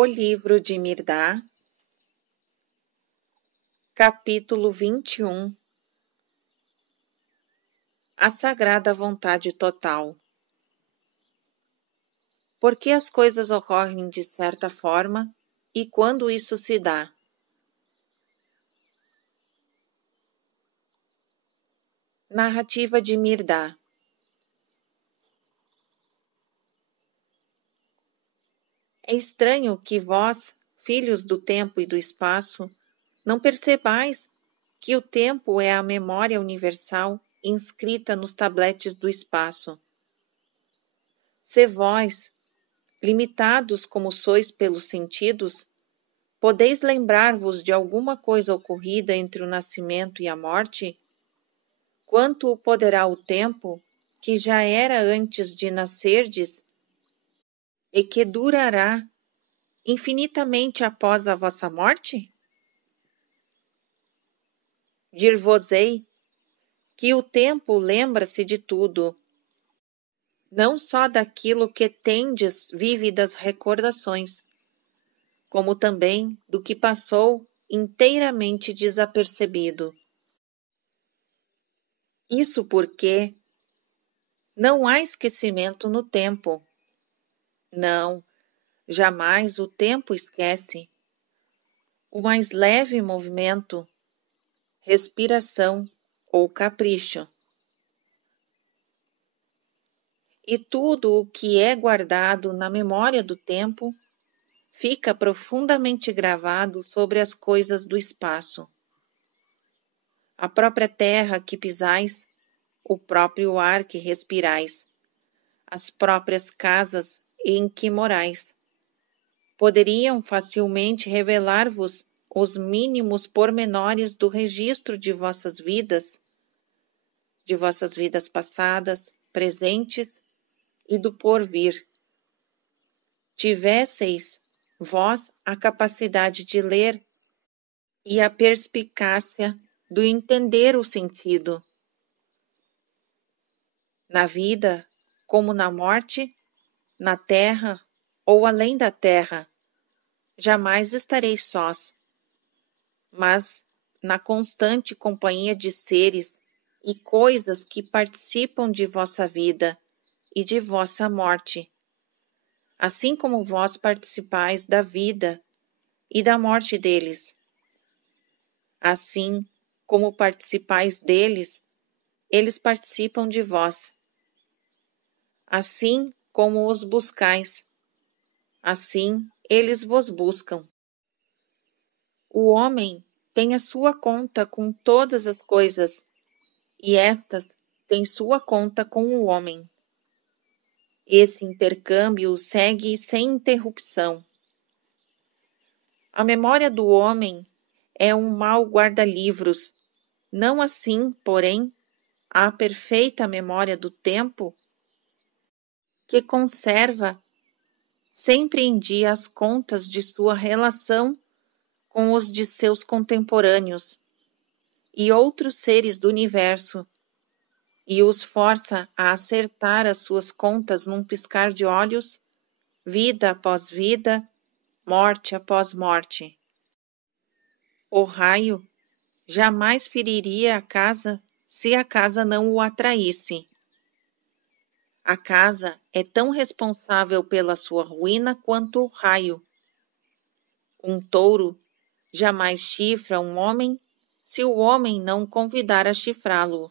O livro de Mirdá, capítulo 21. A sagrada vontade total. Por que as coisas ocorrem de certa forma e quando isso se dá? Narrativa de Mirdá. É estranho que vós, filhos do tempo e do espaço, não percebais que o tempo é a memória universal inscrita nos tabletes do espaço. Se vós, limitados como sois pelos sentidos, podeis lembrar-vos de alguma coisa ocorrida entre o nascimento e a morte? Quanto o poderá o tempo, que já era antes de nascerdes, e que durará infinitamente após a vossa morte? Dir-vos-ei que o tempo lembra-se de tudo, não só daquilo que tendes vívidas recordações, como também do que passou inteiramente desapercebido. Isso porque não há esquecimento no tempo. Não, jamais o tempo esquece. O mais leve movimento, respiração ou capricho. E tudo o que é guardado na memória do tempo fica profundamente gravado sobre as coisas do espaço. A própria terra que pisais, o próprio ar que respirais, as próprias casas em que morais, poderiam facilmente revelar-vos os mínimos pormenores do registro de vossas vidas passadas, presentes e do porvir. Tivesseis vós a capacidade de ler e a perspicácia do entender o sentido. Na vida, como na morte, na terra ou além da terra, jamais estareis sós, mas na constante companhia de seres e coisas que participam de vossa vida e de vossa morte, assim como vós participais da vida e da morte deles. Assim como participais deles, eles participam de vós. Assim como os buscais, assim eles vos buscam. O homem tem a sua conta com todas as coisas, e estas têm sua conta com o homem. Esse intercâmbio segue sem interrupção. A memória do homem é um mau guarda-livros, não assim, porém, a perfeita memória do tempo, que conserva sempre em dia as contas de sua relação com os de seus contemporâneos e outros seres do universo, e os força a acertar as suas contas num piscar de olhos, vida após vida, morte após morte. O raio jamais feriria a casa se a casa não o atraísse. A casa é tão responsável pela sua ruína quanto o raio. Um touro jamais chifra um homem se o homem não convidar a chifrá-lo.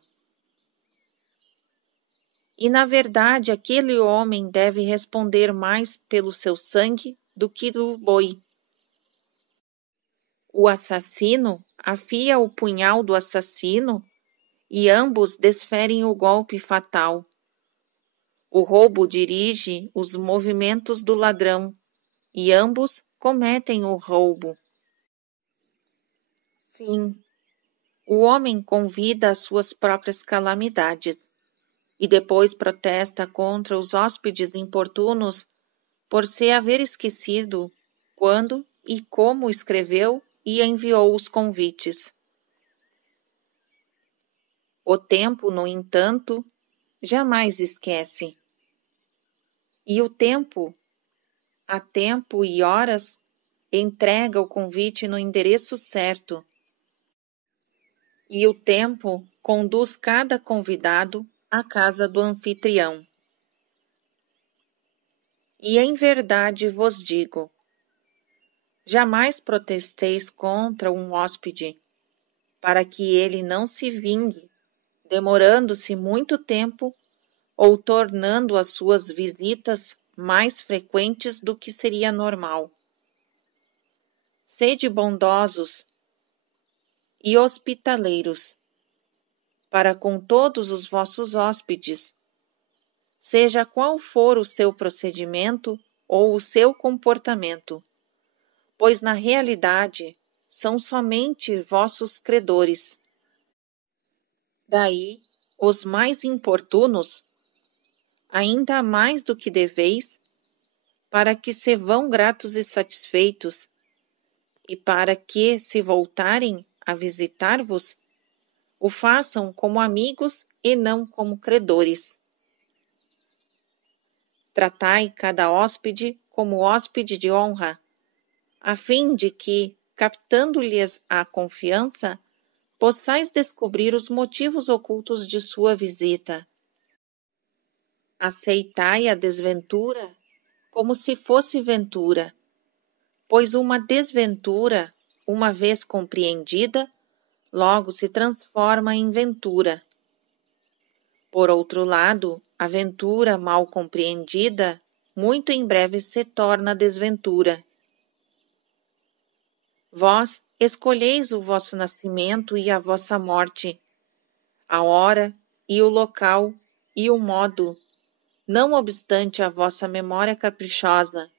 E, na verdade, aquele homem deve responder mais pelo seu sangue do que do boi. O assassino afia o punhal do assassino e ambos desferem o golpe fatal. O roubo dirige os movimentos do ladrão e ambos cometem o roubo. Sim, o homem convida as suas próprias calamidades e depois protesta contra os hóspedes importunos por se haver esquecido quando e como escreveu e enviou os convites. O tempo, no entanto, jamais esquece. E o tempo, a tempo e horas, entrega o convite no endereço certo, e o tempo conduz cada convidado à casa do anfitrião. E em verdade vos digo, jamais protesteis contra um hóspede, para que ele não se vingue, demorando-se muito tempo ou tornando as suas visitas mais frequentes do que seria normal. Sede bondosos e hospitaleiros para com todos os vossos hóspedes, seja qual for o seu procedimento ou o seu comportamento, pois na realidade são somente vossos credores. Daí, os mais importunos, ainda mais do que deveis, para que se vão gratos e satisfeitos, e para que, se voltarem a visitar-vos, o façam como amigos e não como credores. Tratai cada hóspede como hóspede de honra, a fim de que, captando-lhes a confiança, possais descobrir os motivos ocultos de sua visita. Aceitai a desventura como se fosse ventura, pois uma desventura, uma vez compreendida, logo se transforma em ventura. Por outro lado, a ventura mal compreendida, muito em breve se torna desventura. Vós escolheis o vosso nascimento e a vossa morte, a hora e o local e o modo, não obstante a vossa memória caprichosa,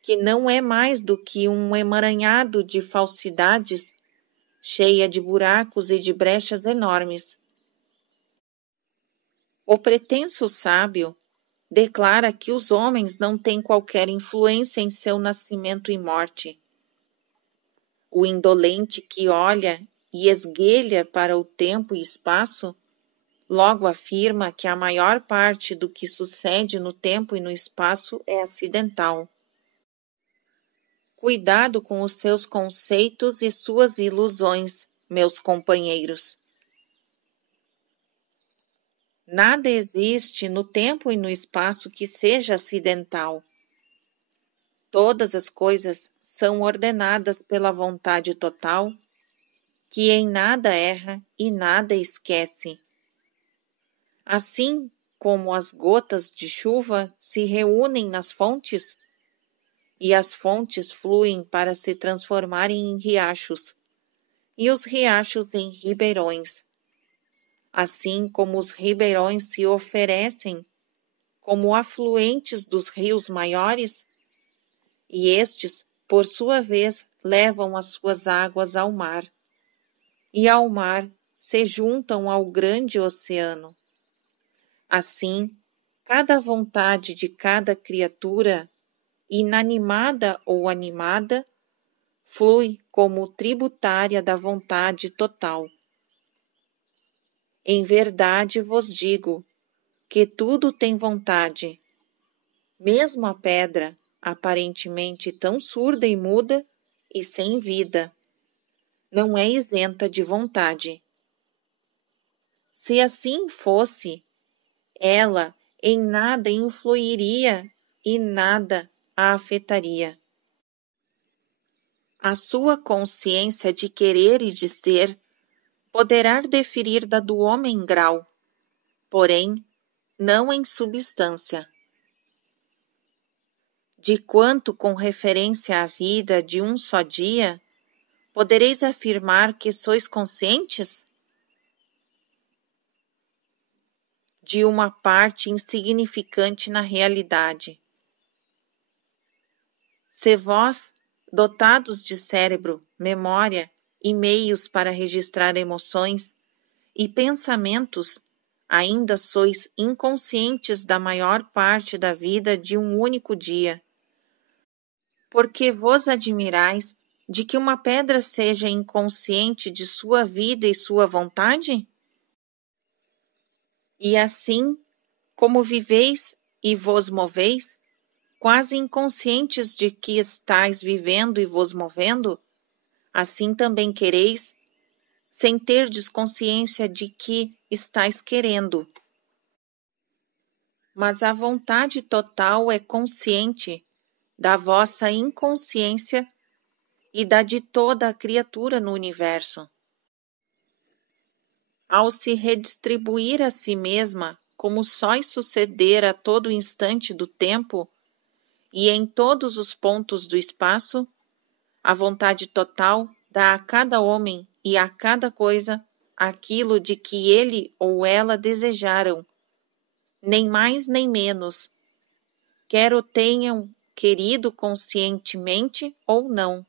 que não é mais do que um emaranhado de falsidades, cheia de buracos e de brechas enormes. O pretenso sábio declara que os homens não têm qualquer influência em seu nascimento e morte. O indolente que olha e esguelha para o tempo e espaço, logo afirma que a maior parte do que sucede no tempo e no espaço é acidental. Cuidado com os seus conceitos e suas ilusões, meus companheiros. Nada existe no tempo e no espaço que seja acidental. Todas as coisas são ordenadas pela vontade total, que em nada erra e nada esquece. Assim como as gotas de chuva se reúnem nas fontes, e as fontes fluem para se transformarem em riachos, e os riachos em ribeirões. Assim como os ribeirões se oferecem como afluentes dos rios maiores, e estes, por sua vez, levam as suas águas ao mar, e ao mar se juntam ao grande oceano. Assim, cada vontade de cada criatura, inanimada ou animada, flui como tributária da vontade total. Em verdade vos digo que tudo tem vontade, mesmo a pedra, aparentemente tão surda e muda e sem vida, não é isenta de vontade. Se assim fosse, ela em nada influiria e nada a afetaria. A sua consciência de querer e de ser poderá diferir da do homem em grau, porém, não em substância. De quanto com referência à vida de um só dia, podereis afirmar que sois conscientes? De uma parte insignificante na realidade. Se vós, dotados de cérebro, memória e meios para registrar emoções e pensamentos, ainda sois inconscientes da maior parte da vida de um único dia, porque vos admirais de que uma pedra seja inconsciente de sua vida e sua vontade? E assim, como viveis e vos moveis, quase inconscientes de que estáis vivendo e vos movendo, assim também quereis, sem terdes consciência de que estáis querendo. Mas a vontade total é consciente da vossa inconsciência e da de toda a criatura no universo. Ao se redistribuir a si mesma, como sóis suceder a todo instante do tempo e em todos os pontos do espaço, a vontade total dá a cada homem e a cada coisa aquilo de que ele ou ela desejaram, nem mais nem menos, quer o tenham querido conscientemente ou não.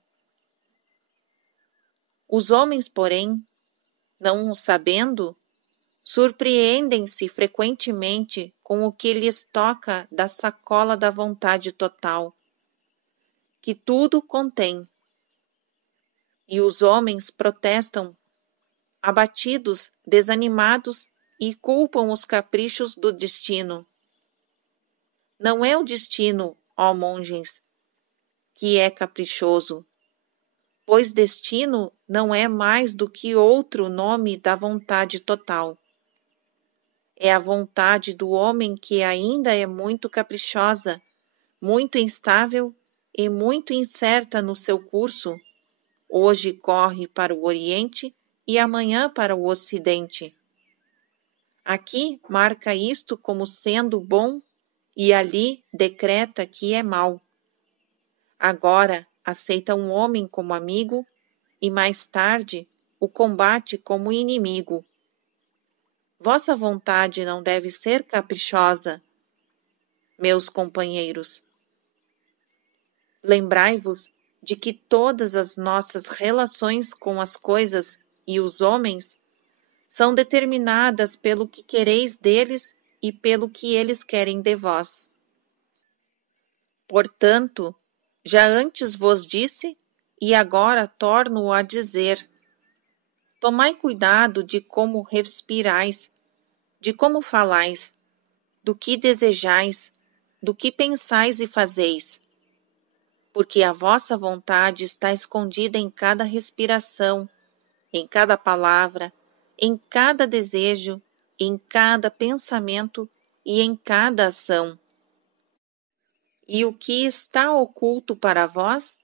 Os homens, porém, não o sabendo, surpreendem-se frequentemente com o que lhes toca da sacola da vontade total, que tudo contém. E os homens protestam, abatidos, desanimados, e culpam os caprichos do destino. Não é o destino, ó monges, que é caprichoso, pois destino não é mais do que outro nome da vontade total. É a vontade do homem que ainda é muito caprichosa, muito instável e muito incerta no seu curso. Hoje corre para o Oriente e amanhã para o Ocidente. Aqui marca isto como sendo bom e ali decreta que é mau. Agora aceita um homem como amigo e mais tarde o combate como inimigo. Vossa vontade não deve ser caprichosa, meus companheiros. Lembrai-vos de que todas as nossas relações com as coisas e os homens são determinadas pelo que quereis deles e pelo que eles querem de vós. Portanto, já antes vos disse, e agora torno a dizer: tomai cuidado de como respirais, de como falais, do que desejais, do que pensais e fazeis, porque a vossa vontade está escondida em cada respiração, em cada palavra, em cada desejo, em cada pensamento e em cada ação. E o que está oculto para vós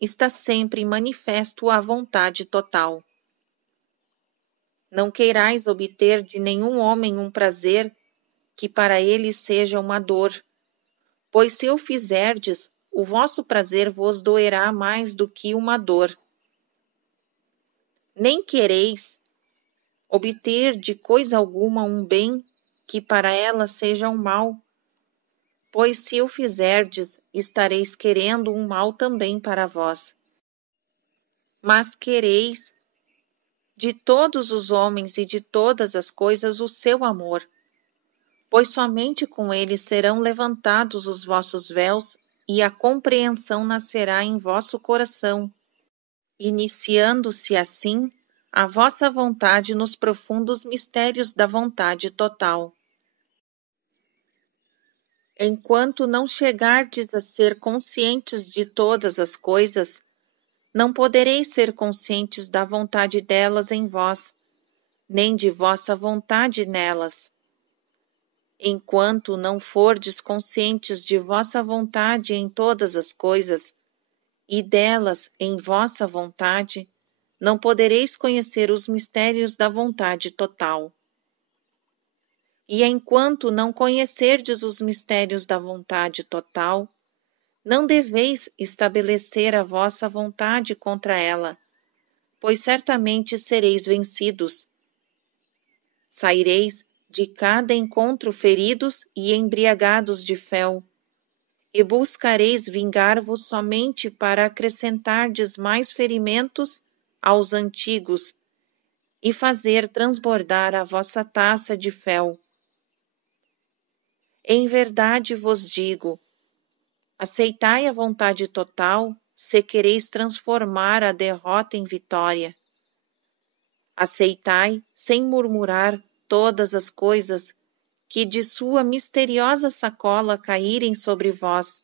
está sempre manifesto à vontade total. Não queirais obter de nenhum homem um prazer que para ele seja uma dor, pois se o fizerdes, o vosso prazer vos doerá mais do que uma dor. Nem quereis obter de coisa alguma um bem que para ela seja um mal, pois se o fizerdes, estareis querendo um mal também para vós. Mas quereis de todos os homens e de todas as coisas o seu amor, pois somente com ele serão levantados os vossos véus e a compreensão nascerá em vosso coração, iniciando-se assim a vossa vontade nos profundos mistérios da vontade total. Enquanto não chegardes a ser conscientes de todas as coisas, não podereis ser conscientes da vontade delas em vós, nem de vossa vontade nelas. Enquanto não fordes conscientes de vossa vontade em todas as coisas, e delas em vossa vontade, não podereis conhecer os mistérios da vontade total. E enquanto não conhecerdes os mistérios da vontade total, não deveis estabelecer a vossa vontade contra ela, pois certamente sereis vencidos. Saireis de cada encontro feridos e embriagados de fel, e buscareis vingar-vos somente para acrescentardes mais ferimentos aos antigos e fazer transbordar a vossa taça de fel. Em verdade vos digo, aceitai a vontade total se quereis transformar a derrota em vitória. Aceitai, sem murmurar, todas as coisas que de sua misteriosa sacola caírem sobre vós,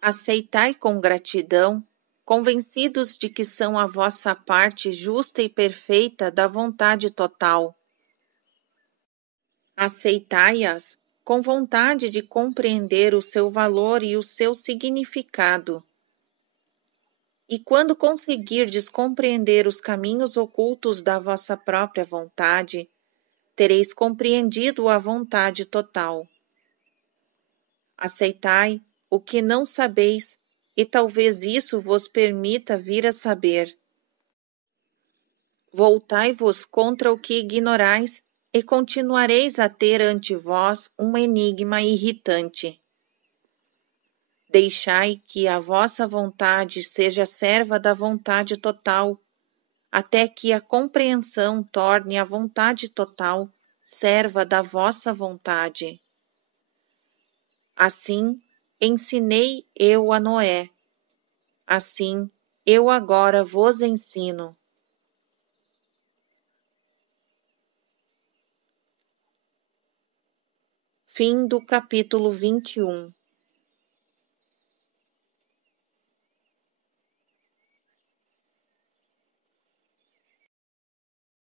Aceitai com gratidão, convencidos de que são a vossa parte justa e perfeita da vontade total. Aceitai-as com vontade de compreender o seu valor e o seu significado. E quando conseguirdes compreender os caminhos ocultos da vossa própria vontade, tereis compreendido a vontade total. Aceitai o que não sabeis, e talvez isso vos permita vir a saber. Voltai-vos contra o que ignorais, e continuareis a ter ante vós um enigma irritante. Deixai que a vossa vontade seja serva da vontade total, até que a compreensão torne a vontade total serva da vossa vontade. Assim, ensinei eu a Noé. Assim, eu agora vos ensino. Fim do capítulo 21.